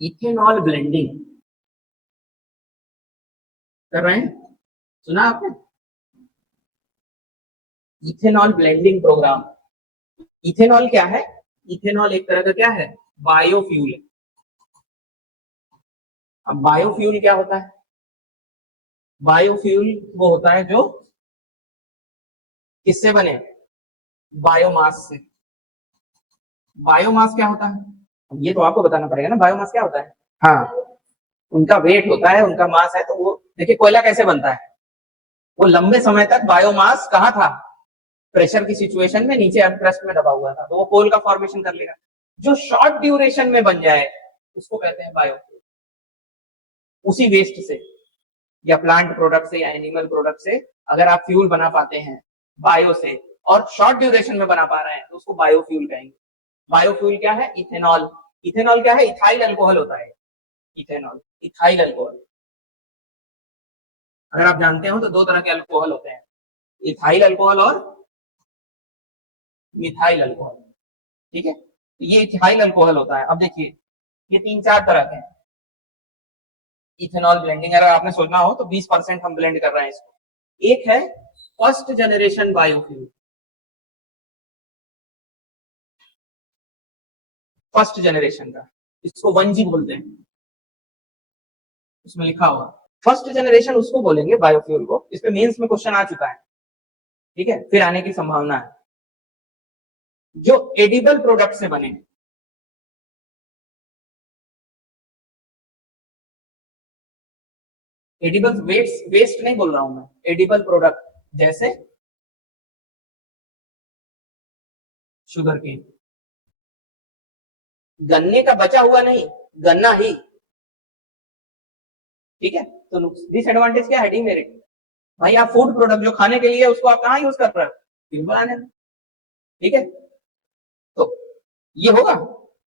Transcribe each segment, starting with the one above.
Ethanol blending कर रहे हैं, सुना आपने? Ethanol blending programme. इथेनॉल क्या है? इथेनॉल एक तरह का क्या है? बायोफ्यूल है। अब बायोफ्यूल क्या होता है? बायोफ्यूल वो होता है जो किससे बने? बायोमास से। बायोमास क्या होता है? ये तो आपको बताना पड़ेगा ना, बायोमास क्या होता है। हाँ, उनका वेट होता है, उनका मास है। तो वो देखिए कोयला कैसे बनता है, वो लंबे समय तक बायोमास कहाँ था? प्रेशर की सिचुएशन में नीचे क्रस्ट में दबा हुआ था, तो वो कोल का फॉर्मेशन कर लेगा। जो शॉर्ट ड्यूरेशन में बन जाए उसको कहते हैं बायोफ्यूल। उसी वेस्ट से या प्लांट प्रोडक्ट से या एनिमल प्रोडक्ट से अगर आप फ्यूल बना पाते हैं बायो से, और शॉर्ट ड्यूरेशन में बना पा रहे हैं, तो उसको बायोफ्यूल कहेंगे। बायोफ्यूल क्या है? इथेनॉल। इथेनॉल क्या है? इथाइल अल्कोहल होता है। Ethanol ethyl alcohol. अगर आप जानते हो तो दो तरह के अल्कोहल होते हैं, इथाइल अल्कोहल और मिथाइल अल्कोहल। ठीक है, ये इथाइल अल्कोहल होता है। अब देखिए ये तीन चार तरह के हैं इथेनॉल ब्लेंडिंग। अगर आपने सोचना हो तो 20% हम ब्लेंड कर रहे हैं इसको। एक है first generation biofuel. First generation का, इसको 1G बोलते हैं, उसमें लिखा हुआ फर्स्ट जनरेशन उसको बोलेंगे बायोफ्यूल को। इस पे मेंस में क्वेश्चन आ चुका है, ठीक है, फिर आने की संभावना है। जो एडिबल प्रोडक्ट से बने, एडिबल वेस्ट वेस्ट नहीं बोल रहा हूं मैं, एडिबल प्रोडक्ट जैसे शुगर केन। गन्ने का बचा हुआ नहीं, गन्ना ही। ठीक है, तो डिसएडवांटेज क्या है? डीमेरिट। भाई आप फूड प्रोडक्ट जो खाने के लिए है उसको आप कहाँ यूज कर रहे हो? फिल्म बनाने में। ठीक है, तो ये होगा।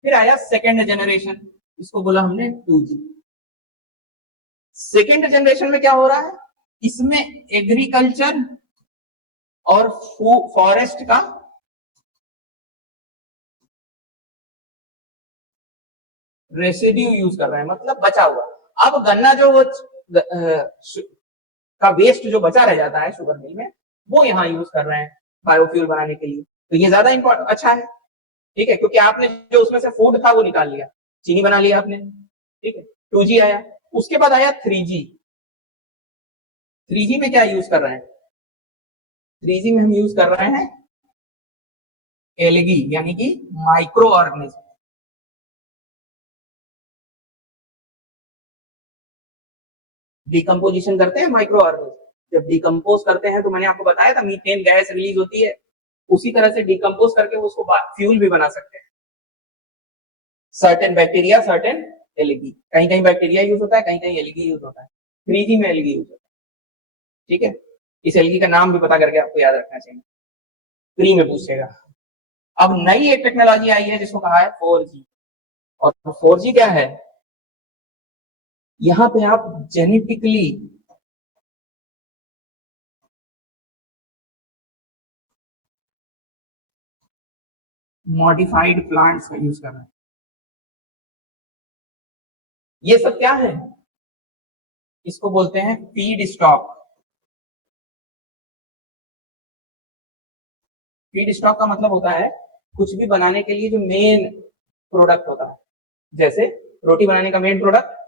फिर आया सेकेंड जनरेशन, इसको बोला हमने 2G। सेकेंड जनरेशन में क्या हो रहा है? इसमें एग्रीकल्चर और फॉरेस्ट का रेसिड्यू यूज कर रहे हैं, मतलब बचा हुआ। अब गन्ना जो वो का वेस्ट जो बचा रह जाता है शुगर मिल में, वो यहाँ यूज कर रहे हैं बायोफ्यूल बनाने के लिए। तो ये ज्यादा अच्छा है। ठीक है, क्योंकि आपने जो उसमें से फूड था वो निकाल लिया, चीनी बना लिया आपने। ठीक है, 2G आया। उसके बाद आया 3G। 3G में क्या यूज कर रहे हैं? 3G में हम यूज कर रहे हैं एलगी, यानी कि माइक्रो ऑर्गेनिज्म। डिकम्पोजिशन करते हैं माइक्रो ऑर्गेनिज्म। जब डिकम्पोज करते हैं तो मैंने आपको बताया था मीथेन गैस रिलीज होती है, उसी तरह से डिकम्पोज करके उसको फ्यूल भी बना सकते हैं। Certain bacteria, certain algae. कहीं कहीं बैक्टीरिया यूज होता है, कहीं कहीं एलगी यूज होता है। 3G में एलगी यूज होता है। ठीक है, इस एलगी का नाम भी पता करके आपको याद रखना चाहिए, प्री में पूछेगा। अब नई एक टेक्नोलॉजी आई है जिसको कहा है 4G। और 4G क्या है? यहां पे आप जेनेटिकली मॉडिफाइड प्लांट्स का यूज कर रहे हैं। ये सब क्या है? इसको बोलते हैं फीड स्टॉक। फीड स्टॉक का मतलब होता है कुछ भी बनाने के लिए जो मेन प्रोडक्ट होता है, जैसे रोटी बनाने का मेन प्रोडक्ट,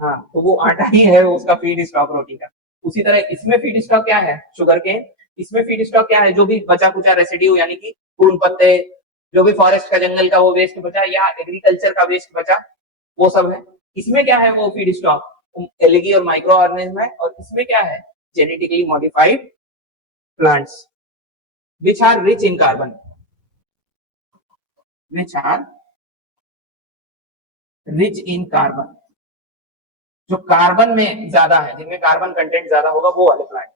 हाँ, तो वो आटा ही है उसका फीड स्टॉक रोटी का। उसी तरह इसमें फीड स्टॉक क्या है? Sugar cane. इसमें फीड स्टॉक क्या है? जो भी बचा कुचा रेसिड्यू, यानी कि फूल पत्ते, जो भी फॉरेस्ट का जंगल का वो वेस्ट बचा या एग्रीकल्चर का वेस्ट बचा, वो सब है। इसमें क्या है? वो फीड स्टॉक एलगी और माइक्रो ऑर्गेनिज्म है। और इसमें क्या है? Genetically modified plants which are rich in carbon, which are rich in carbon, जो कार्बन में ज्यादा है, जिनमें कार्बन कंटेंट ज्यादा होगा, वो वाले प्लांट।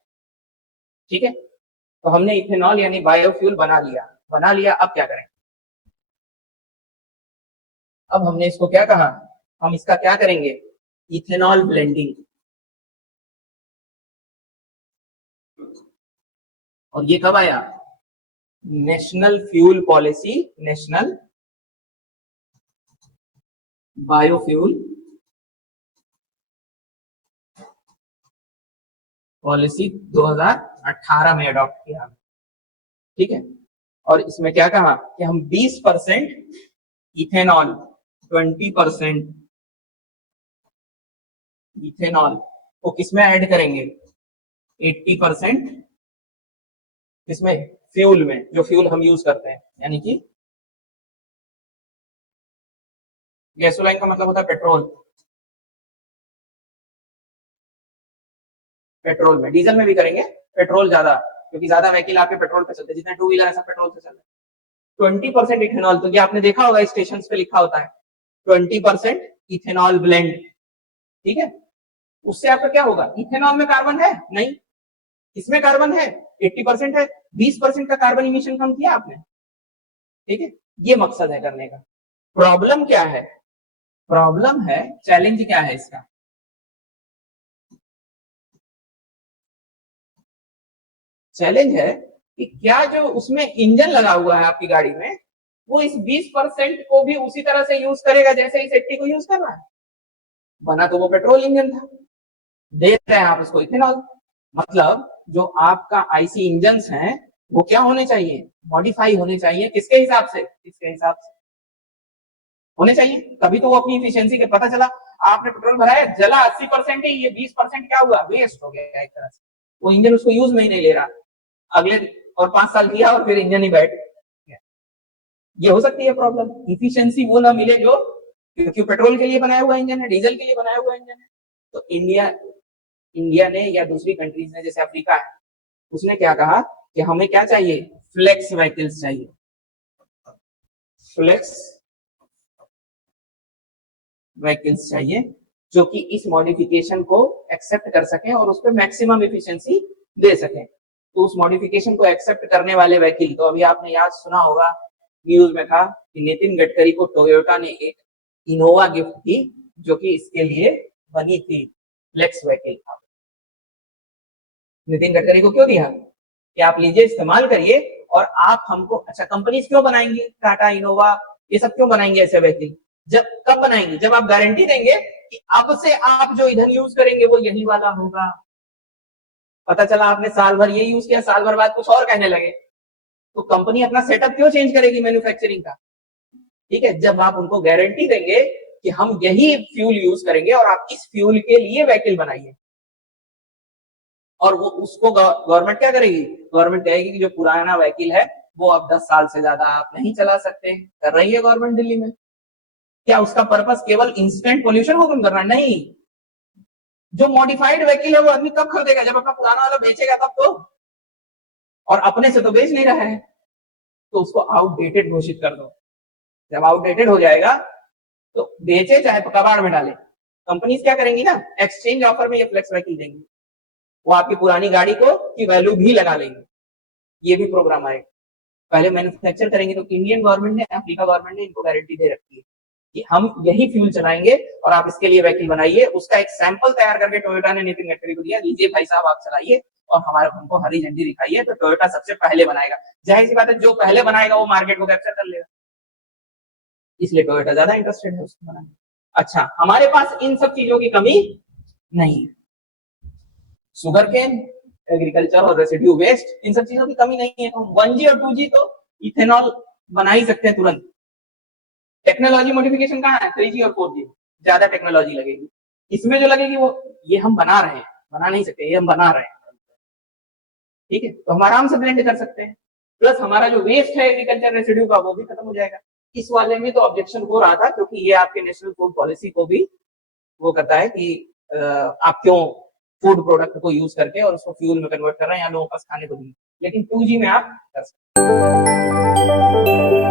ठीक है, तो हमने इथेनॉल यानी बायोफ्यूल बना लिया। बना लिया, अब क्या करें? अब हमने इसको क्या कहा? हम इसका क्या करेंगे? Ethanol blending. और ये कब आया? National fuel policy, national biofuel policy 2018 में अडॉप्ट किया, ठीक है। और इसमें क्या कहा कि हम 20% इथेनॉल, 20% इथेनॉल को किसमें ऐड करेंगे, 80% किसमें, फ्यूल में, जो फ्यूल हम यूज करते हैं, यानी कि गैसोलाइन का मतलब होता है पेट्रोल, पेट्रोल में, डीजल में भी करेंगे, पेट्रोल ज्यादा, क्योंकि ज्यादा व्हीकल आपके पेट्रोल पे चलते हैं, जितने टू व्हीलर है सब पेट्रोल से चल रहे हैं। 20% इथेनॉल, तो ये आपने देखा होगा स्टेशन पे लिखा होता है 20% इथेनॉल ब्लेंड, ठीक है। उससे आपका क्या होगा, इथेनॉल में कार्बन है नहीं, इसमें कार्बन है, 80% है, 20% का कार्बन इमिशन कम किया आपने, ठीक है। ये मकसद है करने का। प्रॉब्लम क्या है, प्रॉब्लम है, चैलेंज क्या है इसका, चैलेंज है कि क्या जो उसमें इंजन लगा हुआ है आपकी गाड़ी में, वो इस 20% को भी उसी तरह से यूज करेगा जैसे इस 80 को यूज कर रहा है। बना तो वो पेट्रोल इंजन था, दे रहे हैं आप उसको इथेनॉल। मतलब जो आपका आईसी इंजन हैं वो क्या होने चाहिए, मॉडिफाई होने चाहिए, किसके हिसाब से, किसके हिसाब से होने चाहिए, तभी तो वो अपनी इफिशियंसी के, पता चला आपने पेट्रोल भराया, जला 80% ही, ये 20% क्या हुआ, वेस्ट हो गया एक तरह से, वो इंजन उसको यूज में ही नहीं ले रहा, अगले और 5 साल किया और फिर इंजन ही बैठ गया। ये हो सकती है प्रॉब्लम, इफिशियंसी वो ना मिले जो, क्योंकि पेट्रोल के लिए बनाया हुआ इंजन है, डीजल के लिए बनाया हुआ इंजन है। तो इंडिया ने या दूसरी कंट्रीज ने, जैसे अफ्रीका है, उसने क्या कहा कि हमें क्या चाहिए, फ्लेक्स व्हीकल्स चाहिए, फ्लेक्स व्हीकल्स चाहिए, जो कि इस मॉडिफिकेशन को एक्सेप्ट कर सकें और उस पर मैक्सिमम इफिशियंसी दे सकें। तो उस मॉडिफिकेशन को एक्सेप्ट करने वाले व्हीकल, तो अभी आपने याद सुना होगा, न्यूज में था कि नितिन गडकरी को टोयोटा ने एक इनोवा गिफ्ट की, जो कि इसके लिए बनी थी, फ्लेक्स व्हीकल। नितिन गडकरी को क्यों दिया कि आप लीजिए, इस्तेमाल करिए, और आप हमको, अच्छा कंपनीज क्यों बनाएंगी, टाटा, इनोवा, ये सब क्यों बनाएंगे ऐसे व्हीकल, जब कब बनाएंगे, जब आप गारंटी देंगे कि अब से आप जो ईंधन यूज करेंगे वो यही वाला होगा। पता चला आपने साल भर ये यूज किया, साल भर बाद कुछ और कहने लगे, तो कंपनी अपना सेटअप क्यों चेंज करेगी मैन्युफैक्चरिंग का, ठीक है। जब आप उनको गारंटी देंगे कि हम यही फ्यूल यूज करेंगे और आप इस फ्यूल के लिए व्हीकल बनाइए, और वो उसको गवर्नमेंट क्या करेगी, गवर्नमेंट कहेगी कि जो पुराना व्हीकल है वो अब 10 साल से ज्यादा आप नहीं चला सकते, कर रही है गवर्नमेंट दिल्ली में। क्या उसका पर्पस केवल इंस्टेंट पोल्यूशन को कम करना, नहीं, जो मॉडिफाइड व्हीकल है वो आदमी कब खरीदेगा, जब अपना पुराना वाला बेचेगा तब तो, और अपने से तो बेच नहीं रहा है, तो उसको आउटडेटेड घोषित कर दो। जब आउटडेटेड हो जाएगा तो बेचे चाहे कबाड़ में डाले, कंपनीज क्या करेंगी ना, एक्सचेंज ऑफर में ये फ्लेक्स व्हीकल देंगी, वो आपकी पुरानी गाड़ी को की वैल्यू भी लगा लेंगे। ये भी प्रोग्राम आएगा, पहले मैन्युफैक्चर करेंगे। तो इंडियन गवर्नमेंट ने, अफ्रीका गवर्नमेंट ने इनको गारंटी दे रखी है कि हम यही फ्यूल चलाएंगे और आप इसके लिए व्हीकल बनाइए। उसका एक सैंपल तैयार करके टोयोटा ने नितिन गडकरी को दिया, लीजिए भाई साहब आप चलाइए और हमारे हमको हरी झंडी दिखाइए। तो टोयोटा सबसे पहले बनाएगा, जाहिर सी बात है जो पहले बनाएगा वो मार्केट को कैप्चर कर लेगा, इसलिए टोयोटा ज्यादा इंटरेस्टेड है उसको बनाने। अच्छा, हमारे पास इन सब चीजों की कमी नहीं है, शुगर केन, एग्रीकल्चर और रेसिड्यू वेस्ट, इन सब चीजों की कमी नहीं है। तो 1G और 2G तो इथेनॉल बना ही सकते हैं तुरंत। टेक्नोलॉजी मॉडिफिकेशन कहाँ है, 3G और 4G, ज्यादा टेक्नोलॉजी लगेगी इसमें, जो लगेगी वो ये हम बना रहे हैं, बना नहीं सकते, ये हम बना रहे हैं, ठीक है। तो हम आराम से ब्लेंड कर सकते हैं, प्लस हमारा जो वेस्ट है एग्रीकल्चर रेसिड्यू का वो भी खत्म हो जाएगा। इस वाले में तो ऑब्जेक्शन हो रहा था, क्योंकि ये आपके नेशनल फूड पॉलिसी को भी वो करता है कि आप क्यों फूड प्रोडक्ट को यूज करके और उसको फ्यूल में कन्वर्ट कर रहे हैं या लोगों पास खाने को नहीं। लेकिन 2G में आप कर सकते हैं।